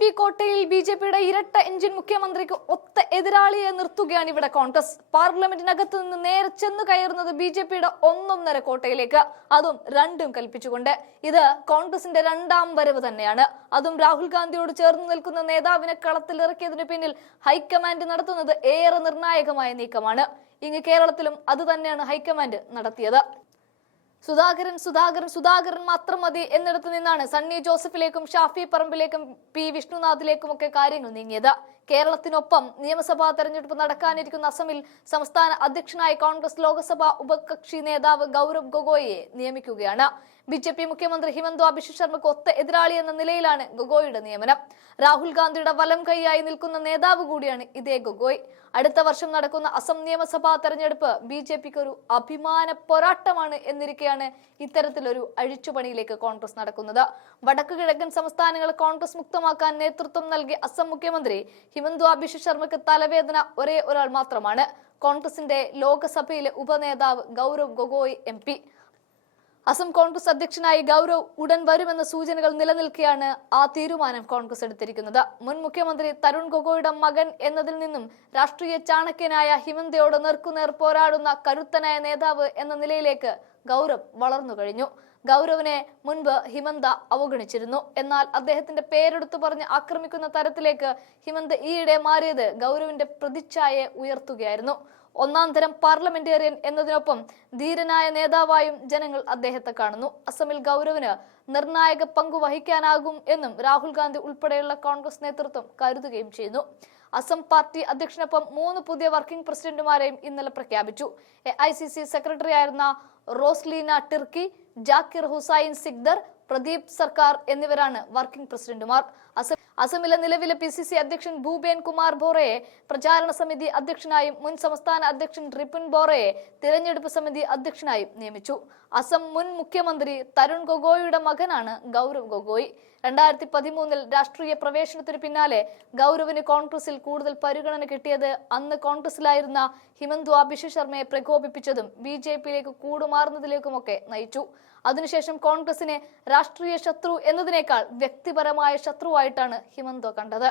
P കോട്ടയിൽ B J പിയുടെ ഇരട്ട എഞ്ചിൻ മുഖ്യമന്ത്രിക്ക് ഒത്ത എതിരാളിയെ നിർത്തുകയാണ് ഇവിടെ കോൺഗ്രസ്. പാർലമെന്റിനകത്ത് നിന്ന് നേരെ ചെന്ന് കയറുന്നത് ബി ജെ പിയുടെ ഒന്നൊന്നര കോട്ടയിലേക്ക്. അതും രണ്ടും കൽപ്പിച്ചുകൊണ്ട്. ഇത് കോൺഗ്രസിന്റെ രണ്ടാം വരവ് തന്നെയാണ്. അതും രാഹുൽ ഗാന്ധിയോട് ചേർന്ന് നിൽക്കുന്ന നേതാവിനെ കളത്തിലിറക്കിയതിന് പിന്നിൽ ഹൈക്കമാൻഡ് നടത്തുന്നത് ഏറെ നിർണായകമായ നീക്കമാണ്. ഇങ്ങ് കേരളത്തിലും അത് തന്നെയാണ് ഹൈക്കമാൻഡ് നടത്തിയത്. സുധാകരൻ സുധാകരൻ സുധാകരൻ മാത്രം മതി എന്നിടത്ത് നിന്നാണ് സണ്ണി ജോസഫിലേക്കും ഷാഫി പറമ്പിലേക്കും പി വിഷ്ണുനാഥിലേക്കും ഒക്കെ കാര്യങ്ങൾ നീങ്ങിയത്. കേരളത്തിനൊപ്പം നിയമസഭാ തെരഞ്ഞെടുപ്പ് നടക്കാനിരിക്കുന്ന അസമിൽ സംസ്ഥാന അധ്യക്ഷനായി കോൺഗ്രസ് ലോക്സഭാ ഉപകക്ഷി നേതാവ് ഗൗരവ് ഗൊഗോയിയെ നിയമിക്കുകയാണ്. ബി ജെ പി മുഖ്യമന്ത്രി ഹിമന്ത ബിശ്വ ശർമ്മക്ക് ഒത്ത എതിരാളി എന്ന നിലയിലാണ് ഗൊഗോയുടെ നിയമനം. രാഹുൽ ഗാന്ധിയുടെ വലം കൈയായി നിൽക്കുന്ന നേതാവ് കൂടിയാണ് ഇതേ ഗൊഗോയ്. അടുത്ത വർഷം നടക്കുന്ന അസം നിയമസഭാ തെരഞ്ഞെടുപ്പ് ബി ജെ പിക്ക് ഒരു അഭിമാന പോരാട്ടമാണ് എന്നിരിക്കെയാണ് ഇത്തരത്തിലൊരു അഴിച്ചുപണിയിലേക്ക് കോൺഗ്രസ് നടക്കുന്നത്. വടക്കു കിഴക്കൻ സംസ്ഥാനങ്ങൾ കോൺഗ്രസ് മുക്തമാക്കാൻ നേതൃത്വം നൽകിയ അസം മുഖ്യമന്ത്രി ഹിമന്ത ബിശ്വ ശർമ്മക്ക് തലവേദന ഒരേ ഒരാൾ മാത്രമാണ്. കോൺഗ്രസിന്റെ ലോക്സഭയിലെ ഉപനേതാവ് ഗൗരവ് ഗൊഗോയ് എം അസം കോൺഗ്രസ് അധ്യക്ഷനായി ഗൗരവ് ഉടൻ വരുമെന്ന സൂചനകൾ നിലനിൽക്കെയാണ് ആ തീരുമാനം കോൺഗ്രസ് എടുത്തിരിക്കുന്നത്. മുൻ മുഖ്യമന്ത്രി തരുൺ ഗൊഗോയുടെ മകൻ എന്നതിൽ നിന്നും രാഷ്ട്രീയ ചാണക്യനായ ഹിമന്തയോട് നേർക്കുനേർ പോരാടുന്ന കരുത്തനായ നേതാവ് എന്ന നിലയിലേക്ക് ഗൗരവ് വളർന്നു കഴിഞ്ഞു. ഗൗരവിനെ മുൻപ് ഹിമന്ത അവഗണിച്ചിരുന്നു. എന്നാൽ അദ്ദേഹത്തിന്റെ പേരെടുത്തു പറഞ്ഞ് ആക്രമിക്കുന്ന തരത്തിലേക്ക് ഹിമന്ത ഈയിടെ മാറിയത് ഗൗരവിന്റെ പ്രതിച്ഛായയെ ഉയർത്തുകയായിരുന്നു. ഒന്നാം തരം പാർലമെന്റേറിയൻ എന്നതിനൊപ്പം ധീരനായ നേതാവായും ജനങ്ങൾ അദ്ദേഹത്തെ കാണുന്നു. അസമിൽ ഗൗരവിന് നിർണായക പങ്കു വഹിക്കാനാകും എന്നും രാഹുൽ ഗാന്ധി ഉൾപ്പെടെയുള്ള കോൺഗ്രസ് നേതൃത്വം കരുതുകയും ചെയ്യുന്നു. അസം പാർട്ടി അധ്യക്ഷനൊപ്പം മൂന്ന് പുതിയ വർക്കിംഗ് പ്രസിഡന്റുമാരെയും ഇന്നലെ പ്രഖ്യാപിച്ചു. A I C C secretary ആയിരുന്ന റോസ്ലീന ടിർക്കി ജാക്കിർ ഹുസൈൻ സിഗ്ദർ പ്രദീപ് സർക്കാർ എന്നിവരാണ് വർക്കിംഗ് പ്രസിഡന്റുമാർ. അസം അസമിലെ നിലവിലെ പി സി സി അധ്യക്ഷൻ ഭൂപേൻ കുമാർ ബോറയെ പ്രചാരണ സമിതി അധ്യക്ഷനായും മുൻ സംസ്ഥാന അധ്യക്ഷൻ റിപുൻ ബോറയെ തിരഞ്ഞെടുപ്പ് സമിതി അധ്യക്ഷനായും നിയമിച്ചു. അസം മുൻ മുഖ്യമന്ത്രി തരുൺ ഗൊഗോയിയുടെ മകനാണ് ഗൗരവ് ഗൊഗോയ്. രണ്ടായിരത്തി പതിമൂന്നിൽ രാഷ്ട്രീയ പ്രവേശനത്തിന് പിന്നാലെ ഗൗരവിന് കോൺഗ്രസിൽ കൂടുതൽ പരിഗണന കിട്ടിയത് അന്ന് കോൺഗ്രസിലായിരുന്ന ഹിമന്ദു അഭിഷ് ശർമ്മയെ പ്രകോപിപ്പിച്ചതും ബി ജെ പിയിലേക്ക് കൂടുമാറുന്നതിലേക്കുമൊക്കെ നയിച്ചു. അതിനുശേഷം കോൺഗ്രസിനെ രാഷ്ട്രീയ ശത്രു എന്നതിനേക്കാൾ വ്യക്തിപരമായ ശത്രുവായിട്ടാണ് ഹിമന്ത കണ്ടത്.